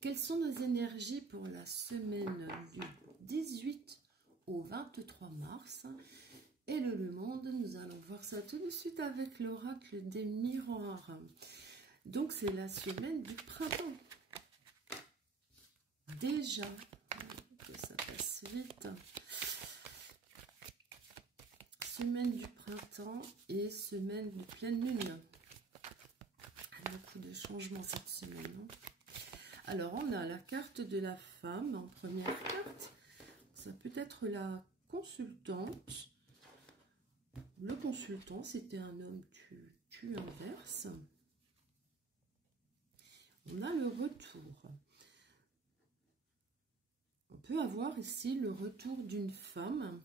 Quelles sont nos énergies pour la semaine du 18 au 23 mars? Hello le monde, nous allons voir ça tout de suite avec l'oracle des miroirs. Donc c'est la semaine du printemps. Déjà, que ça passe vite. Semaine du printemps et semaine de pleine lune. Beaucoup de changements cette semaine. Hein. Alors, on a la carte de la femme en première carte. Ça peut être la consultante. Le consultant, c'était un homme, tu inverses. On a le retour. On peut avoir ici le retour d'une femme.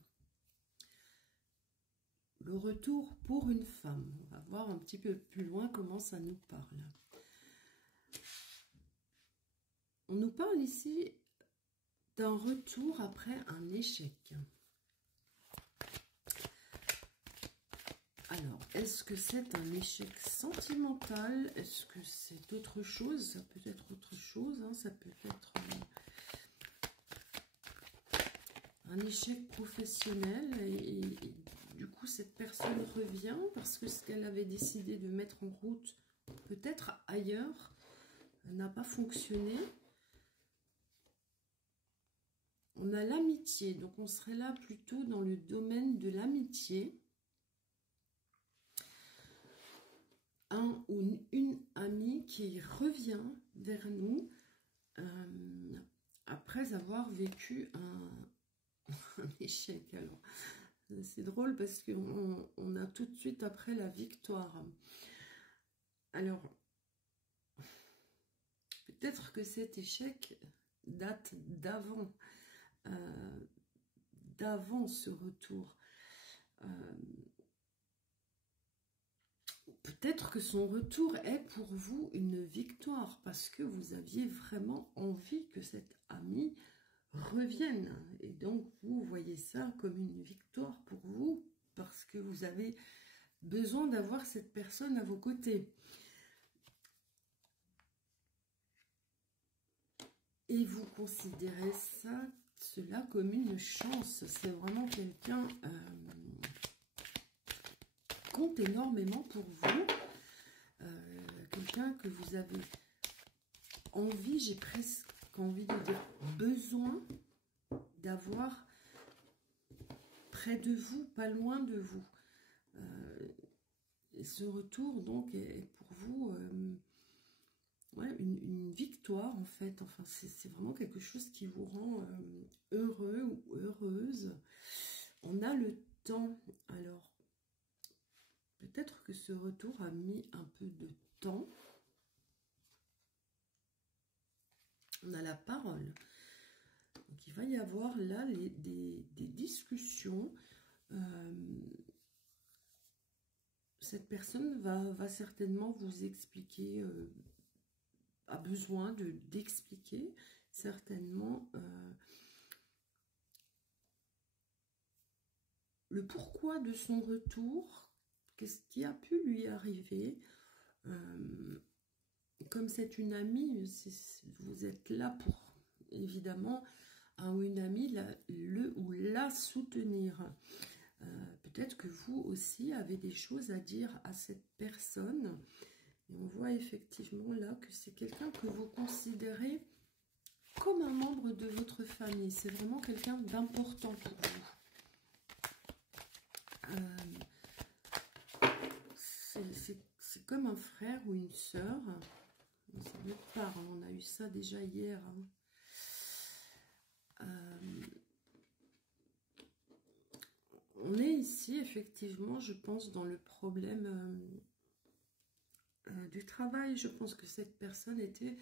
Le retour pour une femme. On va voir un petit peu plus loin comment ça nous parle. On nous parle ici d'un retour après un échec. Alors, est-ce que c'est un échec sentimental? Est-ce que c'est autre chose? Ça peut être autre chose. Hein. Ça peut être un échec professionnel. Et du coup, cette personne revient parce que ce qu'elle avait décidé de mettre en route, peut-être ailleurs, n'a pas fonctionné. On a l'amitié, donc on serait là plutôt dans le domaine de l'amitié. Un ou une amie qui revient vers nous après avoir vécu un échec. Alors, c'est drôle parce qu'on a tout de suite après la victoire. Alors, peut-être que cet échec date d'avant. D'avant ce retour. Peut-être que son retour est pour vous une victoire parce que vous aviez vraiment envie que cet ami revienne. Et donc, vous voyez ça comme une victoire pour vous parce que vous avez besoin d'avoir cette personne à vos côtés. Et vous considérez cela comme une chance. C'est vraiment quelqu'un compte énormément pour vous. Quelqu'un que vous avez envie, j'ai presque envie de dire besoin d'avoir près de vous, pas loin de vous. Et ce retour donc est pour vous ouais, une victoire en fait. Enfin, c'est vraiment quelque chose qui vous rend heureux ou heureuse. On a le temps. Alors, peut-être que ce retour a mis un peu de temps. On a la parole. Donc, il va y avoir là des discussions. Cette personne va certainement vous expliquer, a besoin d'expliquer certainement le pourquoi de son retour, qu'est-ce qui a pu lui arriver. Comme c'est une amie, vous êtes là pour, évidemment, un ou une amie, le ou la soutenir. Peut-être que vous aussi avez des choses à dire à cette personne. Et on voit effectivement là que c'est quelqu'un que vous considérez comme un membre de votre famille. C'est vraiment quelqu'un d'important pour vous. C'est comme un frère ou une sœur. Ça me parle, on a eu ça déjà hier. On est ici, effectivement, je pense, dans le problème du travail. Je pense que cette personne était,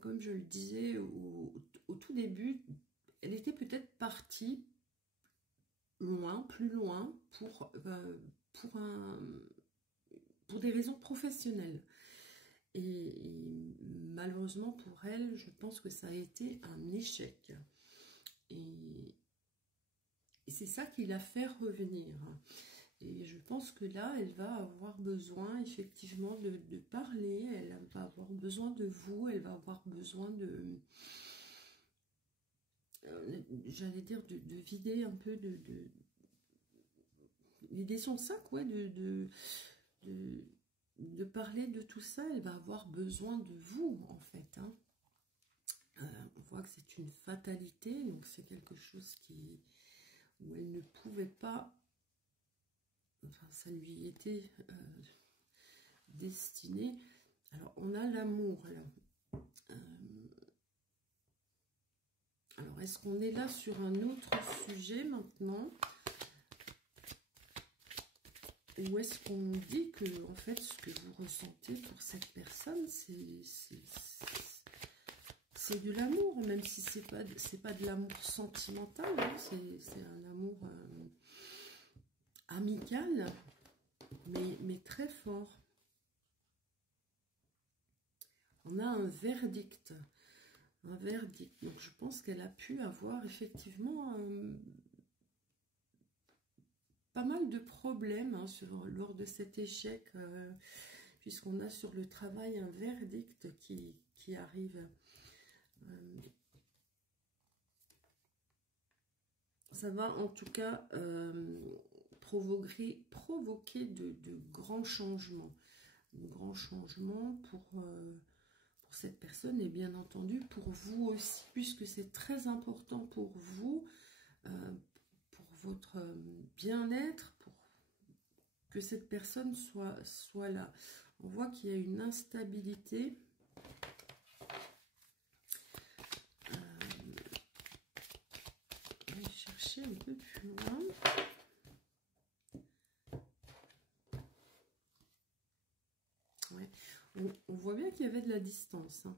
comme je le disais au tout début, elle était peut-être partie loin, plus loin, pour des raisons professionnelles. Et malheureusement pour elle, je pense que ça a été un échec. Et c'est ça qui l'a fait revenir. Et je pense que là, elle va avoir besoin effectivement de parler. Elle va avoir besoin de vous, elle va avoir besoin de... j'allais dire de vider un peu, vider son sac, ouais, de parler de tout ça. Elle va avoir besoin de vous, en fait, hein. On voit que c'est une fatalité, donc c'est quelque chose où elle ne pouvait pas, enfin ça lui était destiné. Alors on a l'amour là. Alors est-ce qu'on est là sur un autre sujet maintenant, ou est-ce qu'on dit que en fait ce que vous ressentez pour cette personne c'est de l'amour, même si c'est pas de l'amour sentimental, hein, c'est un amour amical, mais très fort. On a un verdict. Un verdict. Donc je pense qu'elle a pu avoir effectivement pas mal de problèmes, hein, lors de cet échec, puisqu'on a sur le travail un verdict qui arrive. Ça va en tout cas provoquer de grands changements. De grands changements pour cette personne et bien entendu pour vous aussi, puisque c'est très important pour vous, pour votre bien-être, pour que cette personne soit là. On voit qu'il y a une instabilité. Je vais chercher un peu plus loin. Ouais. On voit bien qu'il y avait de la distance, hein.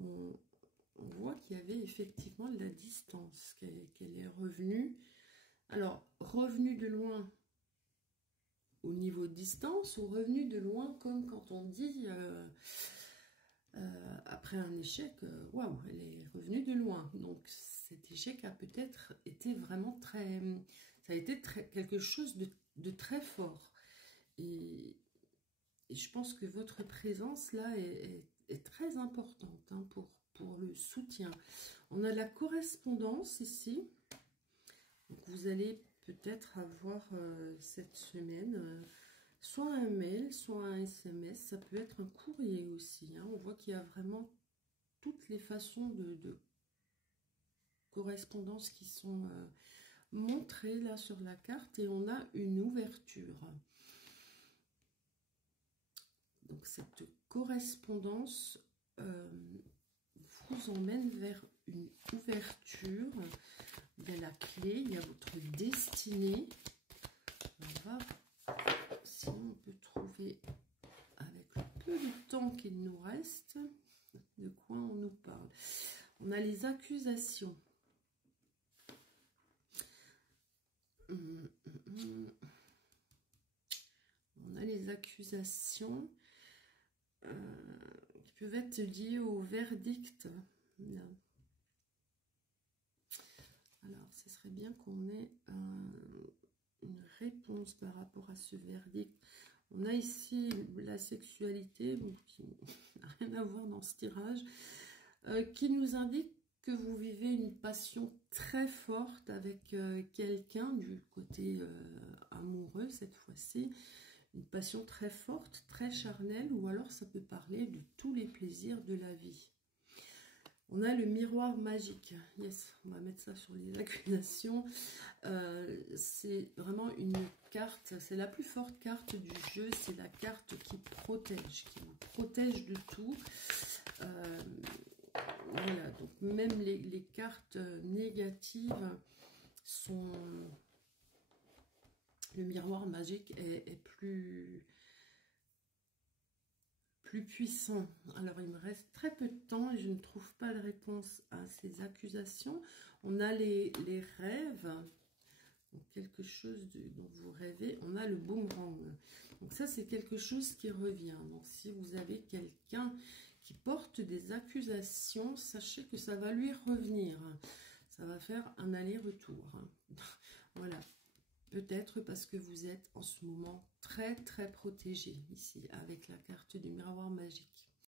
On voit qu'il y avait effectivement de la distance, qu'elle est revenue. Alors, revenue de loin au niveau de distance, ou revenue de loin comme quand on dit après un échec, waouh, elle est revenue de loin. Donc cet échec a peut-être été vraiment très... Ça a été quelque chose de très fort. Et je pense que votre présence là est très importante, hein, pour le soutien. On a la correspondance ici. Donc vous allez peut-être avoir cette semaine soit un mail, soit un SMS. Ça peut être un courrier aussi, hein. On voit qu'il y a vraiment toutes les façons de correspondance qui sont montrées là sur la carte. Et on a une ouverture. Donc cette correspondance vous emmène vers une ouverture. Il y a la clé, il y a votre destinée. On va voir si on peut trouver, avec le peu de temps qu'il nous reste, de quoi on nous parle. On a les accusations. On a les accusations qui peuvent être liées au verdict. Là. Alors, ce serait bien qu'on ait une réponse par rapport à ce verdict. On a ici la sexualité, donc, qui n'a rien à voir dans ce tirage, qui nous indique que vous vivez une passion très forte avec quelqu'un du côté amoureux cette fois-ci. Une passion très forte, très charnelle, ou alors ça peut parler de tous les plaisirs de la vie. On a le miroir magique. Yes, on va mettre ça sur les accusations. C'est vraiment une carte, c'est la plus forte carte du jeu. C'est la carte qui vous protège de tout. Voilà, donc même les cartes négatives sont... Le miroir magique est plus puissant. Alors, il me reste très peu de temps et je ne trouve pas de réponse à ces accusations. On a les rêves, donc quelque chose dont vous rêvez. On a le boomerang. Donc ça, c'est quelque chose qui revient. Donc, si vous avez quelqu'un qui porte des accusations, sachez que ça va lui revenir. Ça va faire un aller-retour. Voilà. Peut-être parce que vous êtes en ce moment très très protégé ici avec la carte du miroir magique.